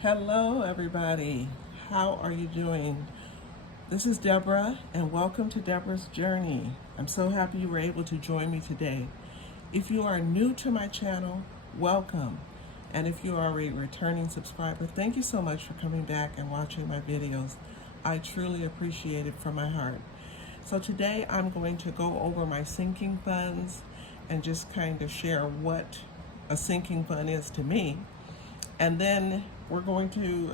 Hello, everybody. How are you doing? This is Deborah, and welcome to Deborah's Journey. I'm so happy you were able to join me today. If you are new to my channel, welcome. And if you are a returning subscriber, thank you so much for coming back and watching my videos. I truly appreciate it from my heart. So today I'm going to go over my sinking funds and just kind of share what a sinking fund is to me. And then we're going to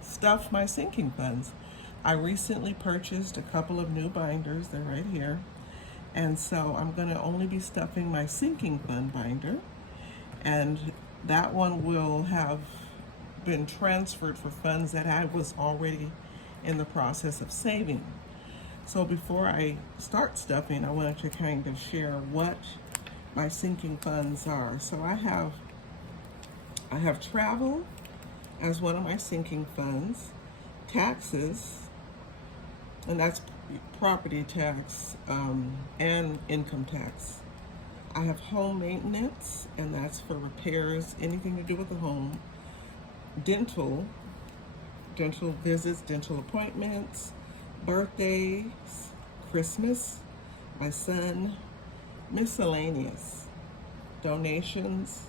stuff my sinking funds. I recently purchased a couple of new binders. They're right here. And so I'm going to only be stuffing my sinking fund binder. And that one will have been transferred for funds that I was already in the process of saving. So before I start stuffing, I wanted to kind of share what my sinking funds are. So I have travel as one of my sinking funds, taxes, and that's property tax and income tax. I have home maintenance, and that's for repairs, anything to do with the home. Dental visits, dental appointments, birthdays, Christmas, my son, miscellaneous, donations,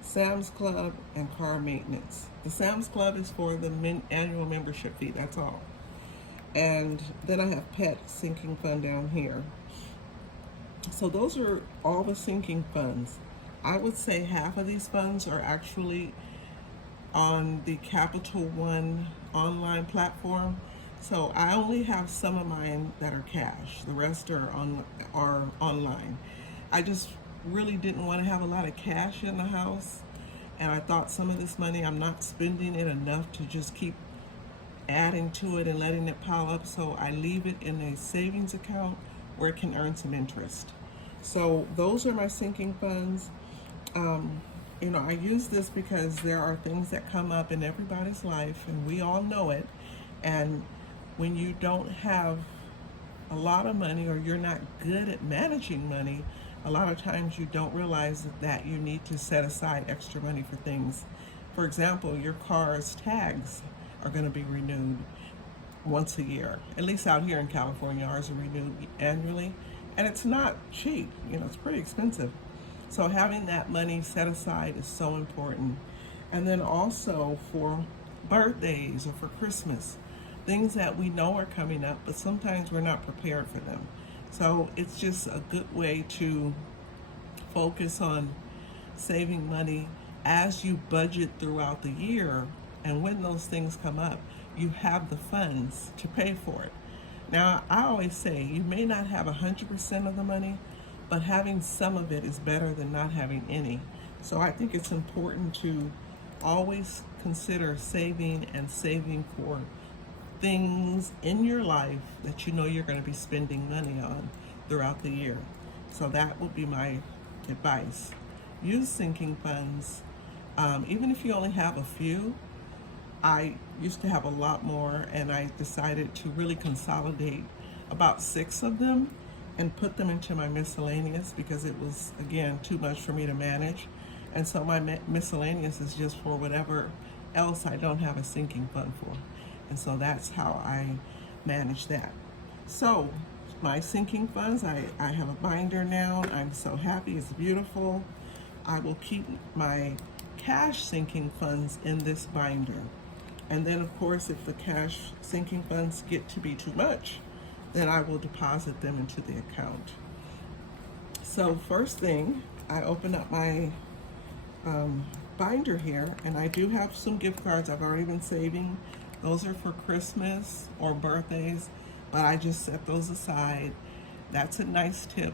Sam's Club, and car maintenance. The Sam's Club is for the annual membership fee, that's all. And then I have pet sinking fund down here. So those are all the sinking funds. I would say half of these funds are actually on the Capital One online platform. So I only have some of mine that are cash. The rest are online. I just really didn't want to have a lot of cash in the house, and I thought some of this money, I'm not spending it enough to just keep adding to it and letting it pile up, so I leave it in a savings account where it can earn some interest. So those are my sinking funds. I use this because there are things that come up in everybody's life, and we all know it. And when you don't have a lot of money, or you're not good at managing money, a lot of times you don't realize that you need to set aside extra money for things. For example, your car's tags are going to be renewed once a year. At least out here in California, ours are renewed annually, and it's not cheap. It's pretty expensive. So having that money set aside is so important. And then also for birthdays or for Christmas, things that we know are coming up, but sometimes we're not prepared for them. So it's just a good way to focus on saving money as you budget throughout the year, and when those things come up, you have the funds to pay for it. Now, I always say you may not have 100% of the money, but having some of it is better than not having any. So I think it's important to always consider saving and saving for things in your life that you know you're going to be spending money on throughout the year. So that would be my advice. Use sinking funds. Even if you only have a few, I used to have a lot more, and I decided to really consolidate about 6 of them and put them into my miscellaneous, because it was, again, too much for me to manage. And so my miscellaneous is just for whatever else I don't have a sinking fund for. And so that's how I manage that. So my sinking funds, I have a binder now. I'm so happy, it's beautiful. I will keep my cash sinking funds in this binder. And then of course, if the cash sinking funds get to be too much, then I will deposit them into the account. So first thing, I open up my binder here, and I do have some gift cards I've already been saving. Those are for Christmas or birthdays, but I just set those aside. That's a nice tip.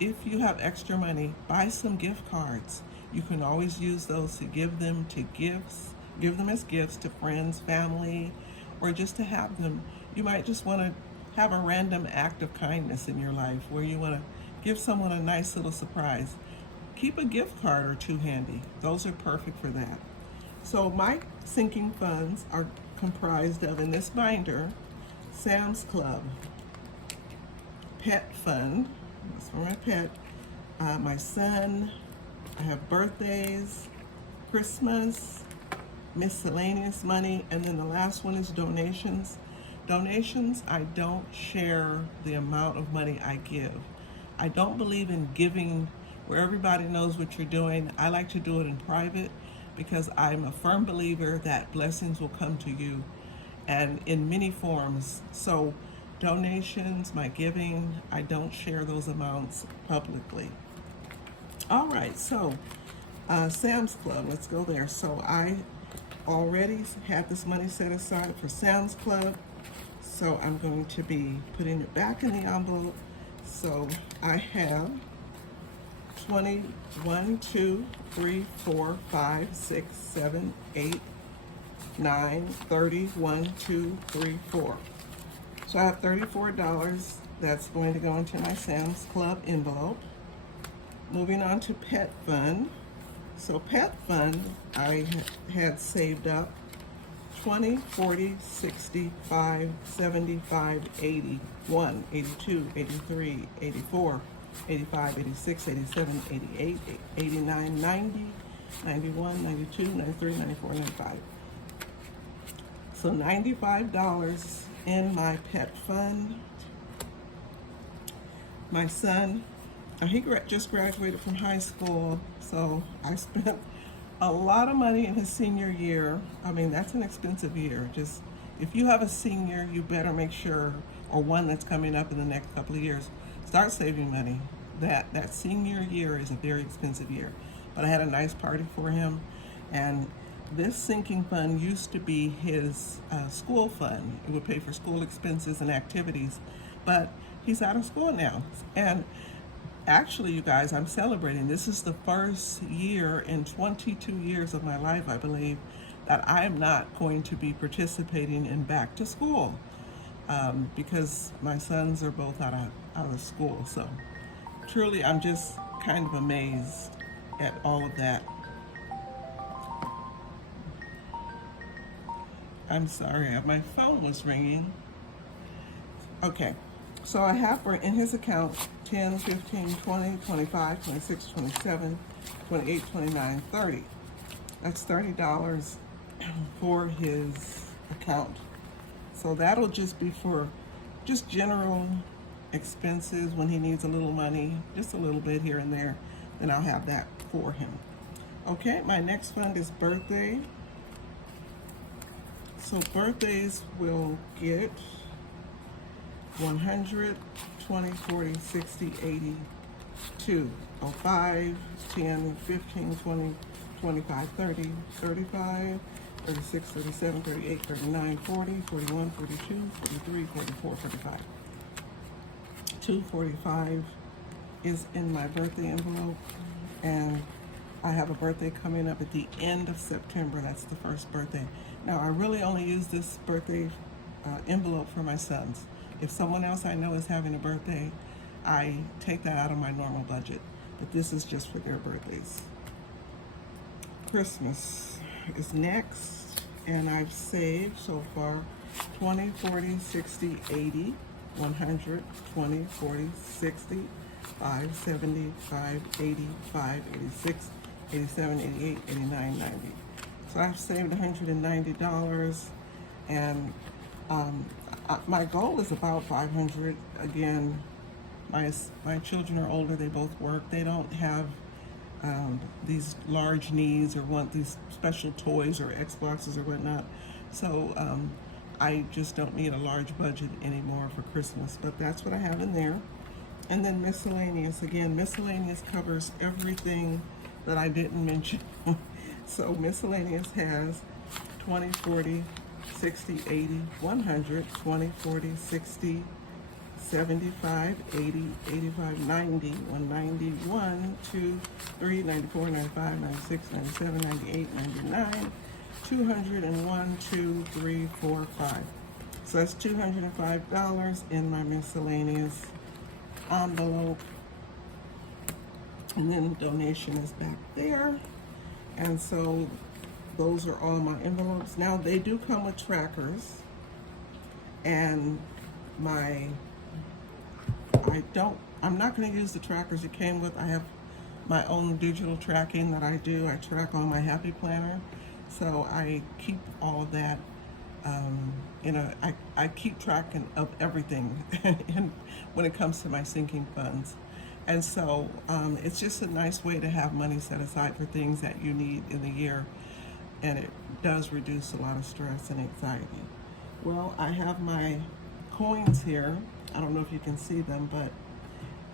If you have extra money, buy some gift cards. You can always use those to give them as gifts to friends, family, or just to have them. You might just want to have a random act of kindness in your life where you want to give someone a nice little surprise. Keep a gift card or two handy. Those are perfect for that. So my sinking funds are comprised of, in this binder, Sam's Club, Pet Fund, that's for my pet, my son, I have birthdays, Christmas, miscellaneous money, and then the last one is donations. Donations, I don't share the amount of money I give. I don't believe in giving where everybody knows what you're doing. I like to do it in private because I'm a firm believer that blessings will come to you and in many forms. So donations, my giving, I don't share those amounts publicly. All right, so Sam's Club, let's go there. So I already had this money set aside for Sam's Club, so I'm going to be putting it back in the envelope. So I have 21, 2, 3, 4, 5, 6, 7, 8, 9, 30, 1, 2, 3, 4. So I have $34 that's going to go into my Sam's Club envelope. Moving on to Pet Fund. So Pet Fund, I had saved up 20, 40, 60, 5, 75, 80, 1, 82, 83, 84, 85, 86, 87, 88, 89, 90, 91, 92, 93, 94, 95. So $95 in my Pet Fund. My son, he just graduated from high school, so I spent a lot of money in his senior year. I mean, that's an expensive year. Just if you have a senior, you better make sure, or one that's coming up in the next couple of years, start saving money. That senior year is a very expensive year. But I had a nice party for him, and this sinking fund used to be his school fund. It would pay for school expenses and activities, but he's out of school now. And actually, you guys, I'm celebrating. This is the first year in 22 years of my life, I believe, that I am not going to be participating in back to school because my sons are both out of school. So truly, I'm just kind of amazed at all of that. I'm sorry, my phone was ringing. Okay. So I have in his account 10, 15, 20, 25, 26, 27, 28, 29, 30. That's $30 for his account. So that'll just be for just general expenses when he needs a little money, just a little bit here and there, then I'll have that for him. Okay, my next fund is birthday. So birthdays will get 100, 20, 40, 60, 80, 2, 5, 10, 15, 20, 25, 30, 35, 36, 37, 38, 39, 40, 41, 42, 43, 44, 45. 245 is in my birthday envelope, and I have a birthday coming up at the end of September. That's the first birthday. Now, I really only use this birthday envelope for my sons. If someone else I know is having a birthday, I take that out of my normal budget. But this is just for their birthdays. Christmas is next, and I've saved so far 20, 40, 60, 80, 100, 20, 40, 60, 5, 70, 5, 80, 5, 86, 87, 88, 89, 90. So I've saved $190, and my goal is about 500. Again, my children are older, they both work, they don't have these large needs or want these special toys or Xboxes or whatnot. So I just don't need a large budget anymore for Christmas, but that's what I have in there. And then miscellaneous, again, miscellaneous covers everything that I didn't mention. So miscellaneous has 20, 40, 60, 80, 100, 20, 40, 60, 75, 80, 85, 90, 190, 1, 2, 3, 94, 95, 96, 97, 98, 99, 200, and 1, 2, 3, 4, 5. So that's $205 in my miscellaneous envelope. And then the donation is back there. And so those are all my envelopes. Now they do come with trackers, and I'm not going to use the trackers it came with. I have my own digital tracking that I do. I track on my Happy Planner. So I keep all of that. I keep track of everything and when it comes to my sinking funds. And so it's just a nice way to have money set aside for things that you need in the year, and it does reduce a lot of stress and anxiety. Well, I have my coins here. I don't know if you can see them, but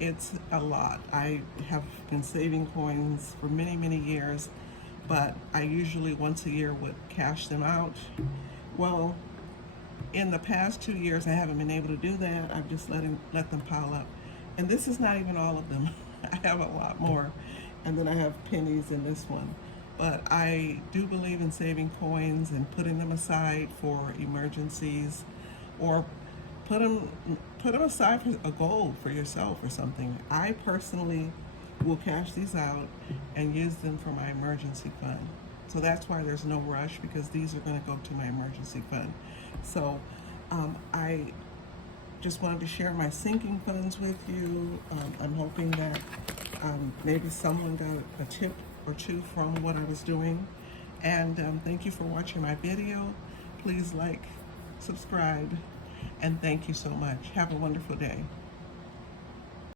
it's a lot. I have been saving coins for many, many years, but I usually once a year would cash them out. Well, in the past 2 years, I haven't been able to do that. I've just let them pile up. And this is not even all of them. I have a lot more. And then I have pennies in this one. But I do believe in saving coins and putting them aside for emergencies, or put them aside for a goal for yourself or something. I personally will cash these out and use them for my emergency fund. So that's why there's no rush, because these are going to go to my emergency fund. So I just wanted to share my sinking funds with you. I'm hoping that maybe someone got a tip or two from what I was doing. And thank you for watching my video. Please like, subscribe, and thank you so much. Have a wonderful day.